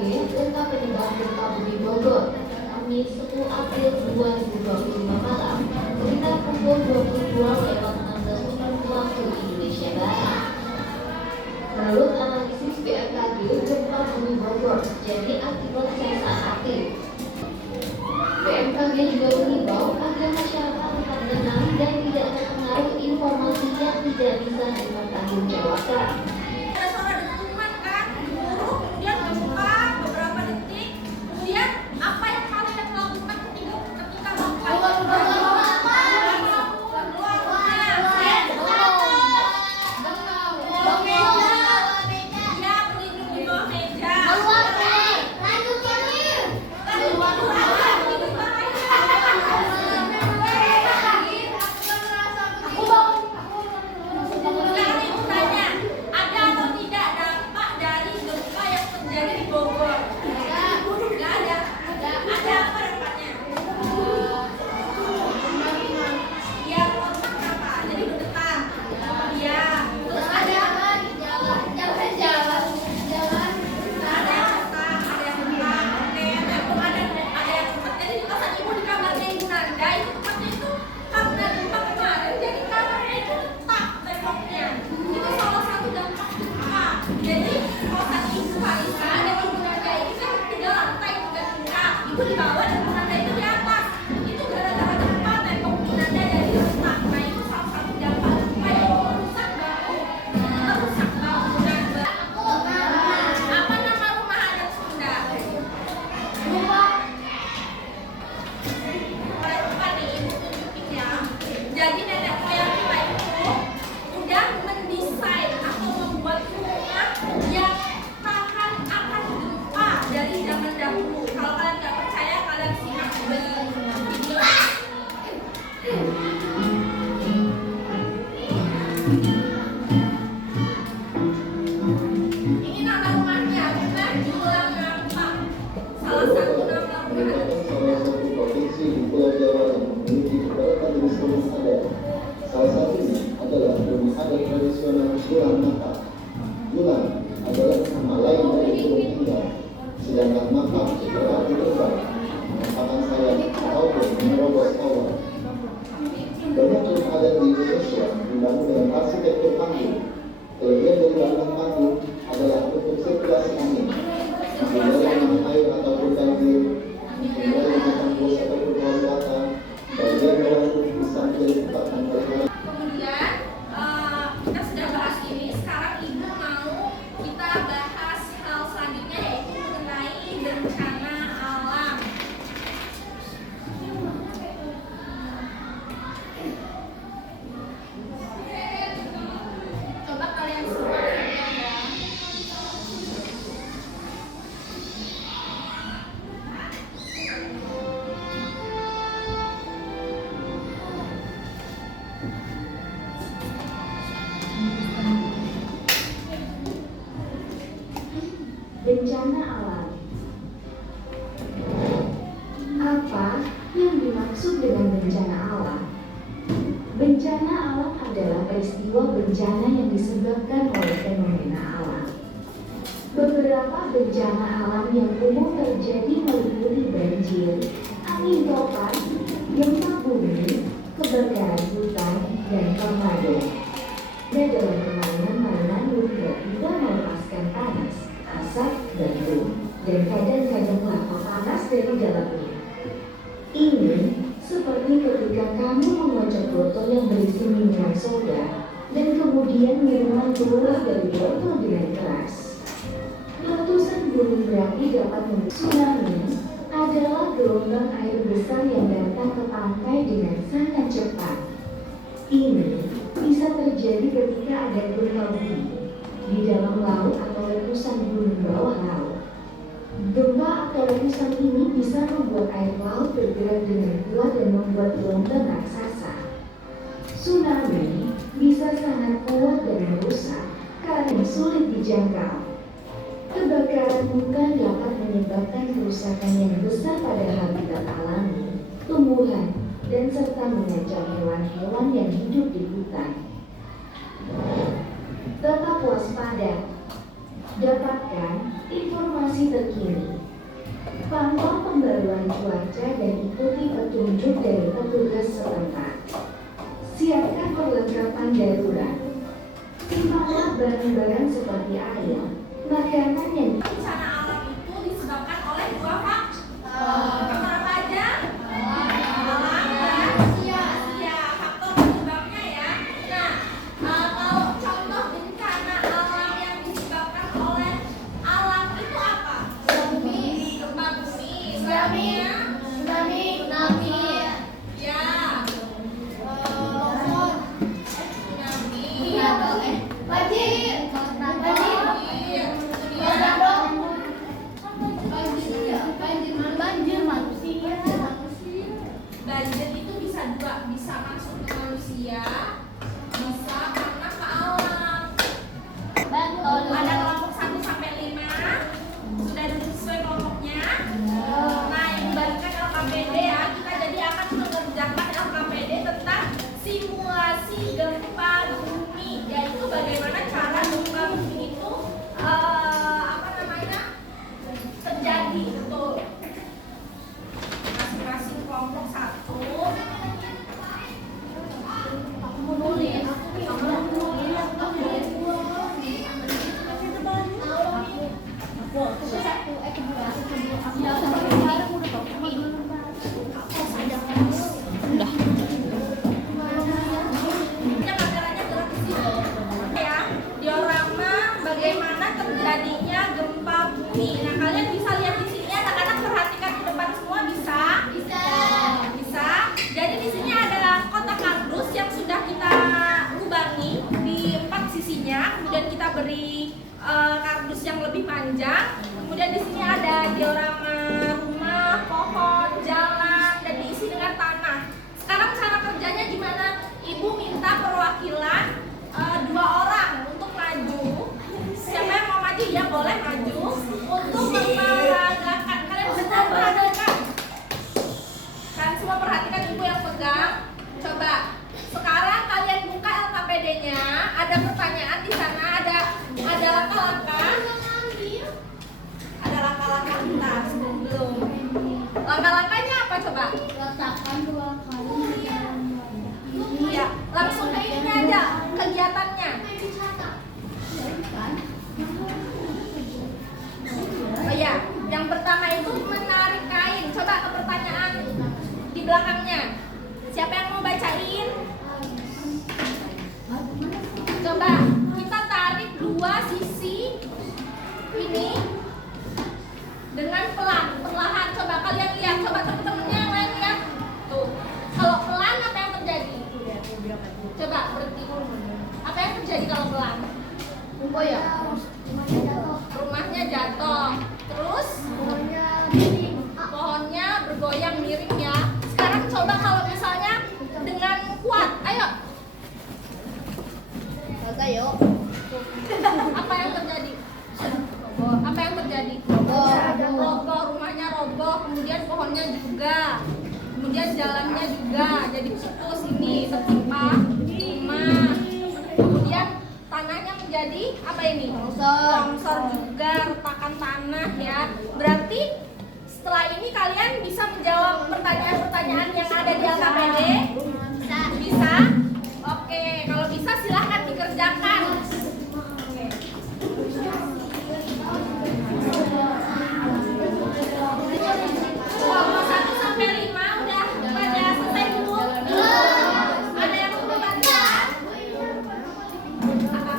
tentang penyebab gempa bumi Bogor, Kamis 10 April 2025 malam, sekitar pukul 22:16 waktu Indonesia Barat. Menurut analisis BMKG, gempa bumi Bogor terjadi akibat sesar aktif. BMKG juga mengimbau agar masyarakat tetap tenang dan tidak terpengaruh informasi yang tidak bisa dipertanggungjawabkan. Dibawa dan penanda itu di atas. Itu gara-gara gempa tembok penanda jadi retak. Nah itu salah satu dampak gempa yang merusak bangunan. Apa nama rumah adat Sunda? Rumah. Tempat nih ibu tunjukin ya. Jadi nenek moyang kita itu udah mendesain atau membuat rumah yang tahan akan gempa dari zaman dahulu. Kalau kalian nggak percaya, kalian simak video. Ini nama rumahnya, benar Julang Rampak. Salah satu nama rumahnya. Salah satu provinsi di Pulau Jawa yang memiliki beberapa jenis rumah adat. Salah satunya adalah rumah adat tradisional Julang Rampak. Julang adalah nama lain dari Gunung Tunggal, sedangkan Rampak berarti terbang, menampakkan sayap ataupun menerobos awan. Banyak rumah adat di Indonesia dibangun dengan arsitektur panggung. Kelebihan dari bangunan panggung adalah untuk sirkulasi angin, menghindari genangan air ataupun banjir, menghindari genangan bos ataupun kelewatan, bagian bawah bisa menjadi tempat mereka. Kemudian kita sudah bahas ini. Sekarang ibu mau kita bahas hal selanjutnya, yaitu mengenai bencana alam. Coba kalian simak ya. Bencana alam. Apa yang dimaksud dengan bencana alam? Bencana alam adalah peristiwa bencana yang disebabkan oleh fenomena alam. Beberapa bencana alam yang umum terjadi meliputi banjir, angin topan, gempa bumi, kebakaran hutan, dan tornado. Dalam permainan tiba-tiba melepaskan panas, asap, batu, dan kadang-kadang lava panas dari dalamnya. Ini seperti ketika kamu mengocok botol yang berisi minuman soda dan kemudian minuman keluar dari botol dengan keras. Letusan gunung berapi dapat membuat tsunami adalah gelombang air besar yang datang ke pantai dengan sangat cepat. Ini bisa terjadi ketika ada gempa bumi di dalam laut atau letusan gunung bawah laut. Gempa atau letusan ini bisa membuat air laut bergerak dengan kuat dan membuat gelombang raksasa. Tsunami bisa sangat kuat dan merusak karena sulit dijangkau. Kebakaran hutan dapat menyebabkan kerusakan yang besar pada habitat alami, tumbuhan, dan serta mengancam hewan-hewan yang hidup di hutan. Tetap waspada. Dapatkan informasi terkini. Pantau pembaruan cuaca dan ikuti petunjuk dari petugas setempat. Siapkan perlengkapan darurat. Simpanlah barang-barang seperti air, makanan yang Bencana alam itu disebabkan oleh dua faktor apa aja? Alam dan manusia. Faktor penyebabnya ya. Nah, kalau contoh bencana alam yang disebabkan oleh alam itu apa? Gempa bumi, tsunami, ya, banjir itu bisa dua, bisa masuk ke manusia, bisa karena ke alam. Ada kelompok 1 sampai 5, sudah sesuai kelompoknya. Nah, yang dibagikan LKPD ya, kita jadi akan mengerjakan LKPD tentang simulasi gempa bumi, yaitu bagaimana cara gempa bumi itu terjadi. Betul. Masing-masing kelompok 1 menulis. Ya, diorama bagaimana terjadinya gempa bumi. Nah, kalian bisa lihat di sini, anak-anak perhatikan di depan semua, bisa? Bisa. Jadi di sini ada kotak kardus yang sudah kita lubangi di 4 sisinya. Kemudian kita beri kardus yang lebih panjang. Kemudian di sini ada diorama rumah, pohon, jalan, dan diisi dengan tanah. Sekarang cara kerjanya gimana? Ibu minta perwakilan 2 orang untuk maju. Siapa yang mau maju? Ya boleh maju untuk memeragakan. Kalian benar peragakan? Kan semua perhatikan ibu yang pegang. Coba sekarang kalian buka LKPD-nya. Ada pertanyaan di sana. Ada langkah-langkah. Ada langkah-langkah kita belum. Langkah-langkahnya apa coba? Letakkan 2 kali Iya, langsung ke ini aja kegiatannya. Oh ya, yang pertama itu menarik kain. Coba ke pertanyaan di belakangnya. Siapa yang mau bacain? Coba kita tarik 2 sisi ini dengan perlahan. Coba kalian lihat, coba teman-temannya yang lain lihat. Tuh, kalau pelan apa yang terjadi? Coba berhenti. Apa yang terjadi kalau pelan? Oh ya, Rumahnya jatuh. Terus pohonnya bergoyang miring ya. Sekarang coba kalau misalnya dengan kuat. Ayo. yuk. Apa yang terjadi? Apa yang terjadi? Roboh, rumahnya roboh, kemudian pohonnya juga, kemudian jalannya juga jadi putus ini tertimpa rumah, kemudian tanahnya menjadi apa ini? Longsor juga, retakan tanah ya. Berarti setelah ini kalian bisa menjawab pertanyaan-pertanyaan yang ada di LKPD? Bisa? Oke, kalau bisa silahkan dikerjakan. Kelompok 1 sampai 5 udah pada selesai dulu? Ada yang perlu bantuan? Apa?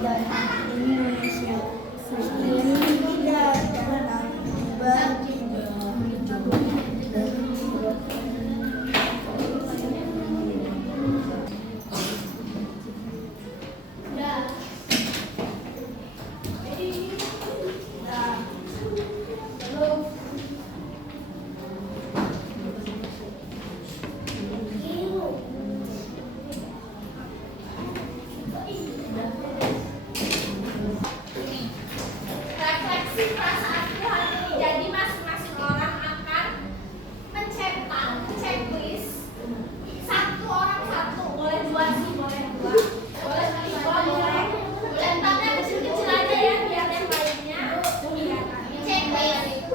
dan Indonesia tidak pernah refleksi perasaan Tuhan ini. Jadi masing-masing orang akan mencetak checklist satu orang satu, boleh dua sih, boleh dua, boleh tiga, boleh centangnya kecil-kecil aja ya biar yang lainnya checklist.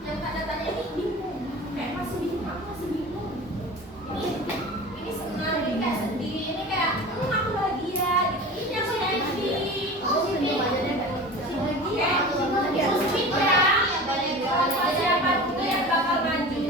Yang tanda tanya ini bingung, kayak masih bingung, aku masih bingung. Ini senang, ini kayak sedih, ini kayak aku bahagia gitu. Ini aku happy. Siapa dulu yang bakal maju?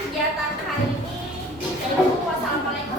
Kegiatan hari ini, yaitu wassalamualaikum